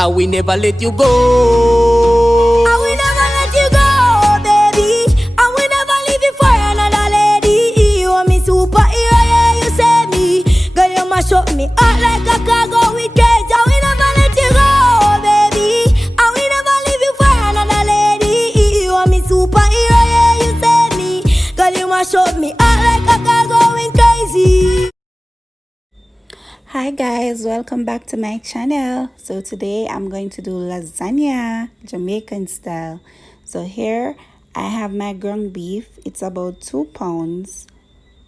I will never let you go. I will never let you go, baby. I will never leave you for another lady. You are me superhero, yeah, you say me. Girl, you mash up me out like a cargo with cage. I will never let you go, baby. I will never leave you for another lady. You are me superhero, yeah, you say me. Girl, you mash up me out like a cargo with crazy. Hi guys, welcome back to my channel. So today I'm going to do lasagna, Jamaican style. So here I have my ground beef. It's about 2 pounds.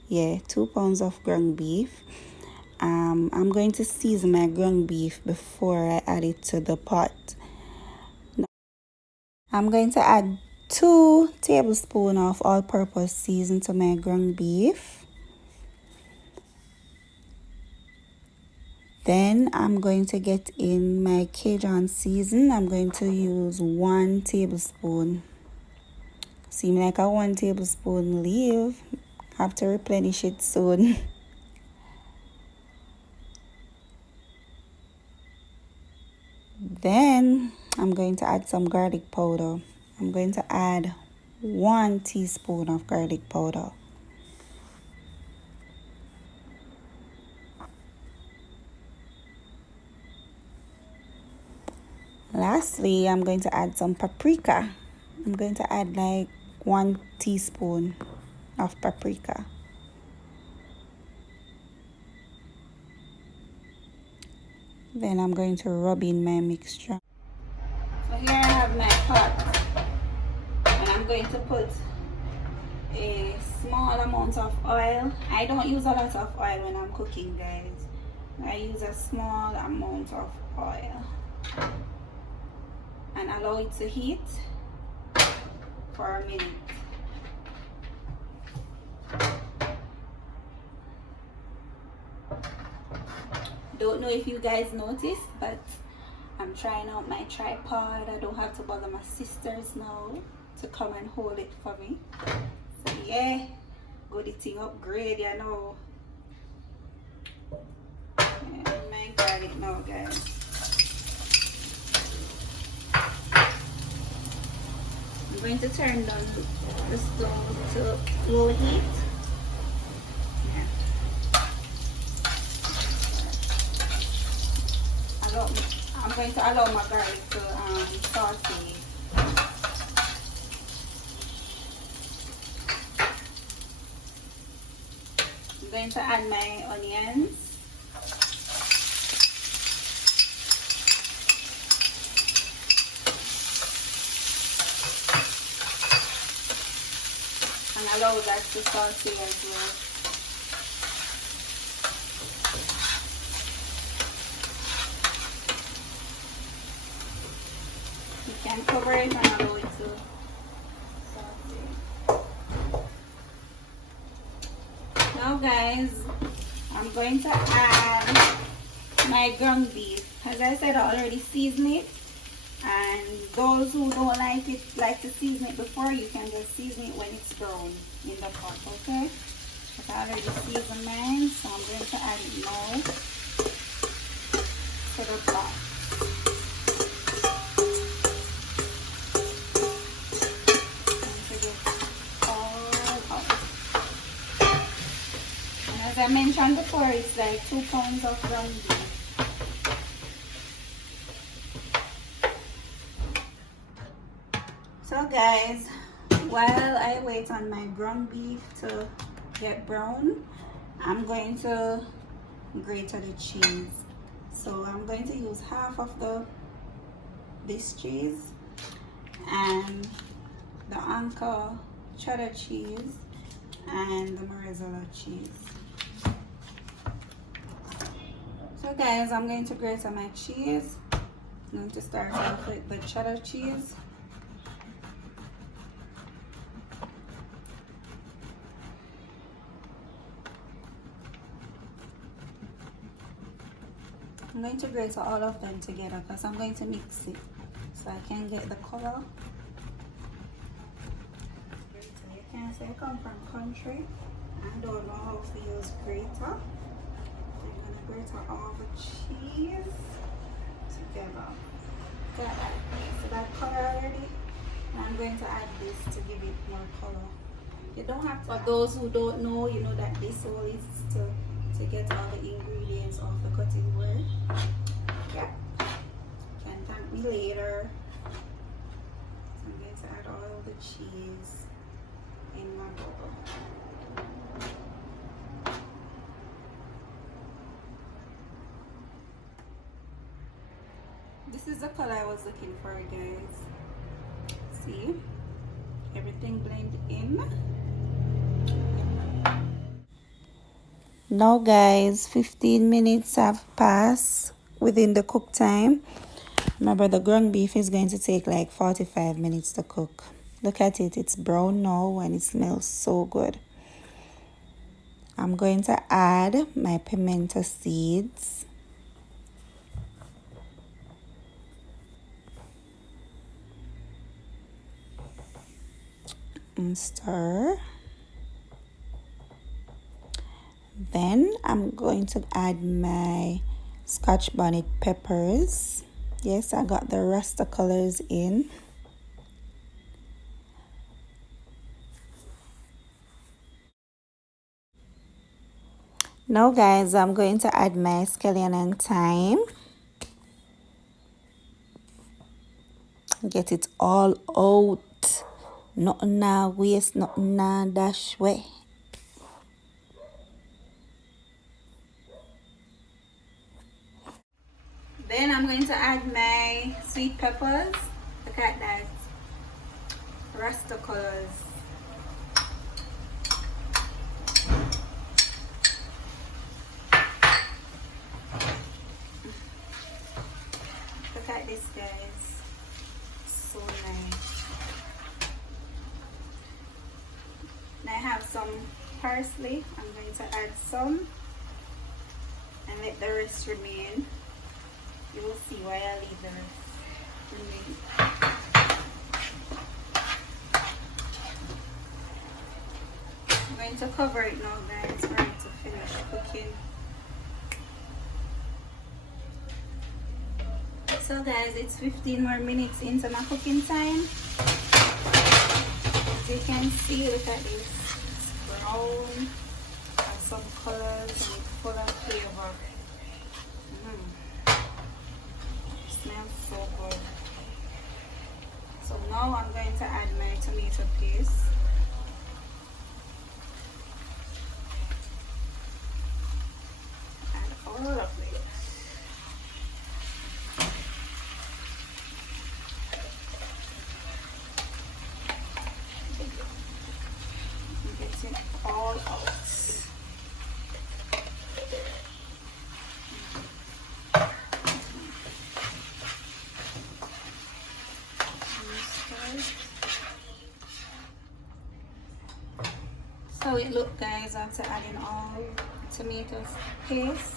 Yeah, 2 pounds of ground beef. I'm going to season my ground beef before I add it to the pot. I'm going to add 2 tablespoons of all-purpose season to my ground beef. Then I'm going to get in my Cajun season. I'm going to use 1 tablespoon. Seem like a 1 tablespoon leave. Have to replenish it soon. Then I'm going to add some garlic powder. I'm going to add 1 teaspoon of garlic powder. Lastly, I'm going to add some paprika. I'm going to add like 1 teaspoon of paprika. Then I'm going to rub in my mixture. So here I have my pot, and I'm going to put a small amount of oil. I don't use a lot of oil when I'm cooking, guys. I use a small amount of oil. And allow it to heat for a minute. Don't know if you guys noticed, but I'm trying out my tripod. I don't have to bother my sisters now to come and hold it for me. So yeah, got the thing upgrade, you know. Yeah, my garlic now, guys. I'm going to turn down the stove to low heat. Yeah. I'm going to allow my garlic to saute. I'm going to add my onions. Allow that to saute as well. You can cover it and allow it to saute. Now guys, I'm going to add my ground beef. As I said, I already seasoned it. And those who don't like to season it before, you can just season it when it's brown in the pot, okay? But I already seasoned mine, so I'm going to add it now to the pot. I'm going to get all out. And as I mentioned before, it's like 2 pounds of ground beef. So guys, while I wait on my ground beef to get brown, I'm going to grate the cheese. So I'm going to use half of this cheese and the Anchor Cheddar Cheese and the Mozzarella Cheese. So guys, I'm going to grate my cheese. I'm going to start off with the Cheddar Cheese. I'm going to grate all of them together because I'm going to mix it so I can get the color. You can say I come from country and don't know how to use grater. I'm going to grate all the cheese together. Got that. So that color already. And I'm going to add this to give it more color. You don't have to. For those who don't know, you know that this all is to get all the ingredients off the cutting board. Yeah. Can thank me later. So I'm going to add all the cheese in my bowl. This is the color I was looking for, guys. See? Everything blend in. Now guys, 15 minutes have passed within the cook time. Remember, the ground beef is going to take like 45 minutes to cook. Look at it, it's brown now and it smells so good. I'm going to add my pimento seeds. And stir. Then I'm going to add my Scotch bonnet peppers. Yes, I got the rasta colors in. Now guys, I'm going to add my scallion and thyme. Get it all out. Nothing na waste, nothing na dash way. Then I'm going to add my sweet peppers. Look at that. Rasta colors. Look at this, guys. So nice. I have some parsley. I'm going to add some and let the rest remain. You will see why I leave the rest remain. I'm going to cover it now, guys, for it to finish cooking. So guys, it's 15 more minutes into my cooking time. As you can see, look at this. It's brown, has some colors, and it's full of flavor. Smells so good. So now I'm going to add my tomato paste. Add all of it. Get it all out. So it look, guys, after adding all tomatoes paste,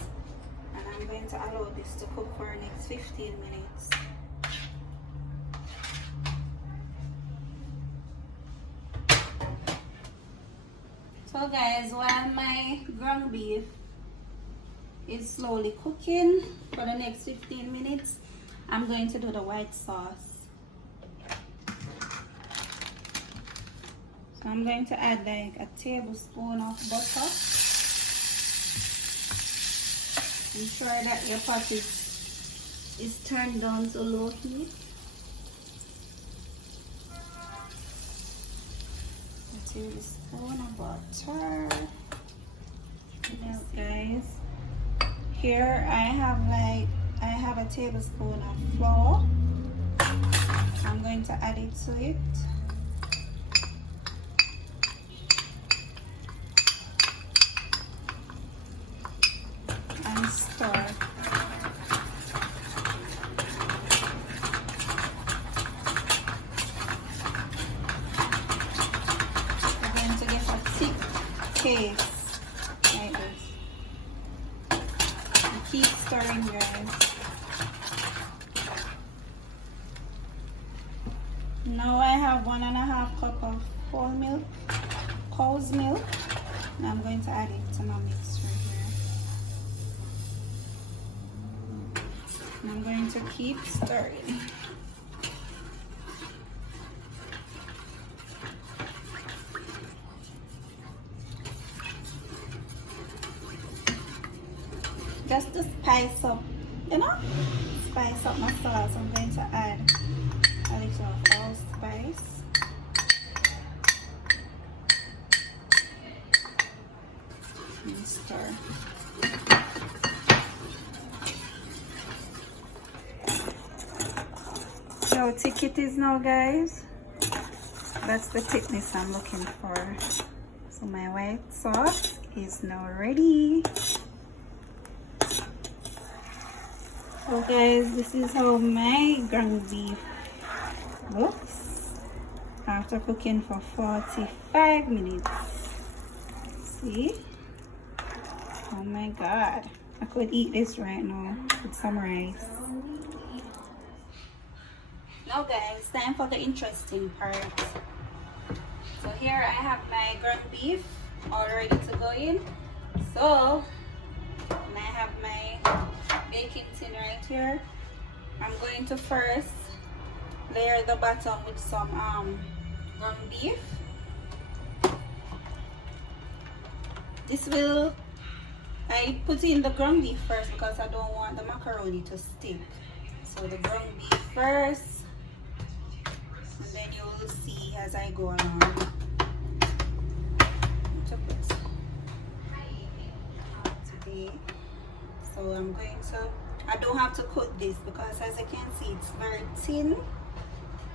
and I'm going to allow this to cook for the next 15 minutes. So guys, while my ground beef is slowly cooking for the next 15 minutes, I'm going to do the white sauce. So I'm going to add like a tablespoon of butter. Ensure that your pot is turned down to low heat. A tablespoon of butter. Now guys, here I have a tablespoon of flour. I'm going to add it to it. And stir. We're going to get a thick paste like this. And keep stirring, guys. Now I have 1.5 cup of whole milk, cow's milk, and I'm going to add it to my mixture here. And I'm going to keep stirring. just to spice up, you know, spice up my sauce. I'm going to add a little of allspice. And stir. See how thick it is now, guys? That's the thickness I'm looking for. So my white sauce is now ready. So guys, this is how my ground beef looks after cooking for 45 minutes. See? Oh my god, I could eat this right now with some rice. Now guys, time for the interesting part. So here I have my ground beef all ready to go in. So and I have my baking tin right here. I'm going to first layer the bottom with some ground beef. I put in the ground beef first because I don't want the macaroni to stick. So the ground beef first, and then you will see as I go along. So I'm going to, I don't have to cook this because as you can see it's very thin.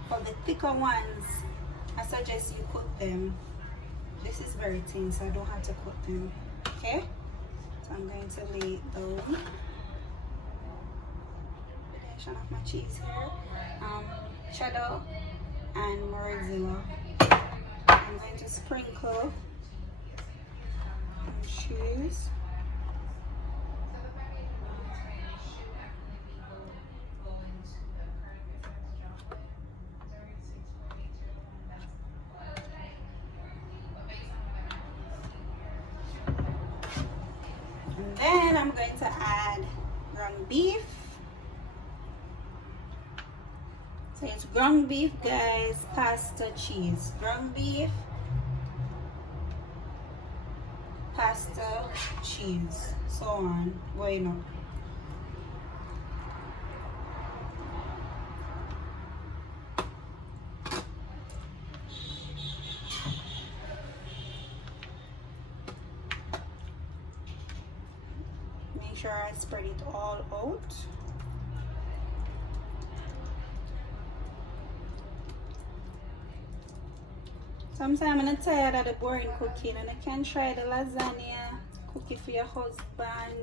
For the thicker ones, I suggest you cook them. This is very thin, so I don't have to cook them. Okay? So I'm going to lay it down. Combination of my cheese here. Cheddar and mozzarella. I'm going to sprinkle cheese. Then I'm going to add ground beef. So it's ground beef, guys, pasta, cheese. Ground beef, pasta, cheese, so on, going on. Make sure I spread it all out. Sometimes I'm not tired of the boring cooking, and I can try the lasagna, cook it for your husband,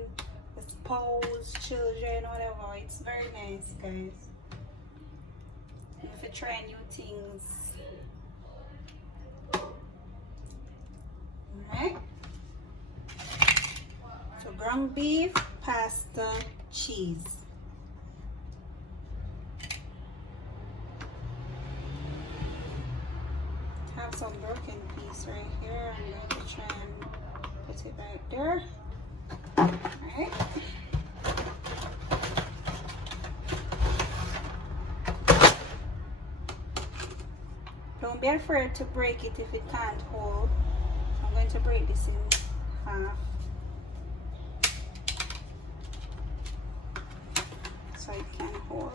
your spouse, children, whatever. It's very nice, guys. If you try new things. Alright. So ground beef, pasta, cheese. Have some broken piece right here. I'm going to try and put it right there. Alright. Don't be afraid to break it if it can't hold. I'm going to break this in half so it can hold.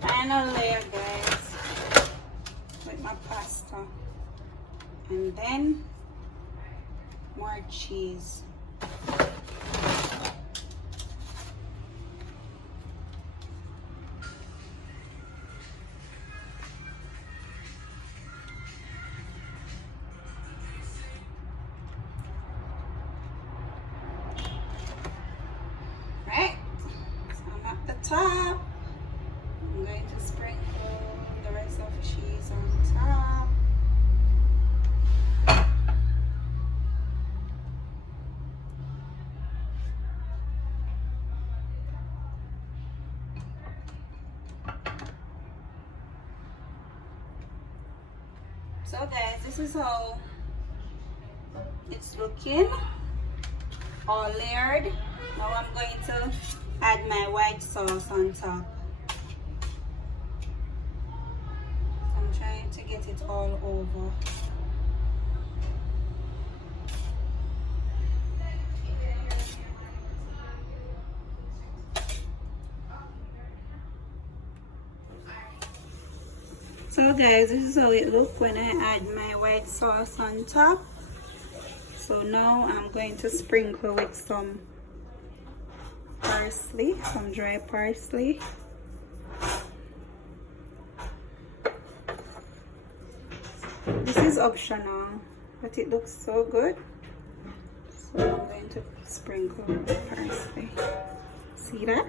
Final layer, guys, with my pasta, and then more cheese. Right, so I'm at the top. I'm going to sprinkle the rest of the cheese on top. So guys, this is how it's looking, all layered. Now I'm going to add my white sauce on top. I'm trying to get it all over. So guys, this is how it looks when I add my white sauce on top. So now I'm going to sprinkle with some parsley, some dry parsley. This is optional, but it looks so good. So I'm going to sprinkle with parsley. See that?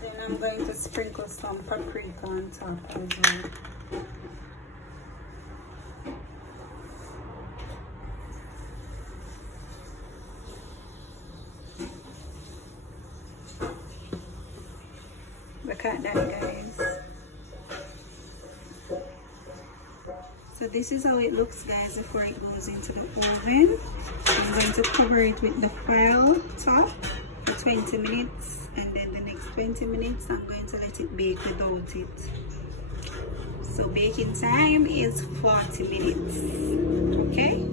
Then I'm going to sprinkle some paprika on top as well. Look at that, guys. So this is how it looks, guys, before it goes into the oven. I'm going to cover it with the foil top for 20 minutes, and then the next 20 minutes I'm going to let it bake without it. So baking time is 40 minutes. Okay,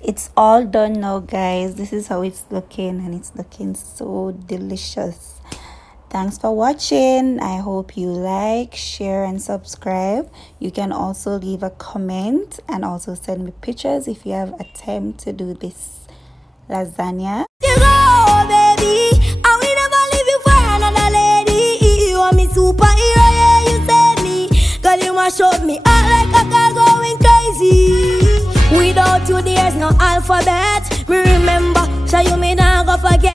it's all done now, guys. This is how it's looking, and it's looking so delicious. Thanks for watching. I hope you like, share, and subscribe. You can also leave a comment and also send me pictures if you have a time to do this lasagna. You go, baby, and we never leave you for another lady. You want me superhero, yeah, you say me. Girl, you mash up me out like a car going crazy. Without you, there's no alphabet. Me remember, so you may not go forget.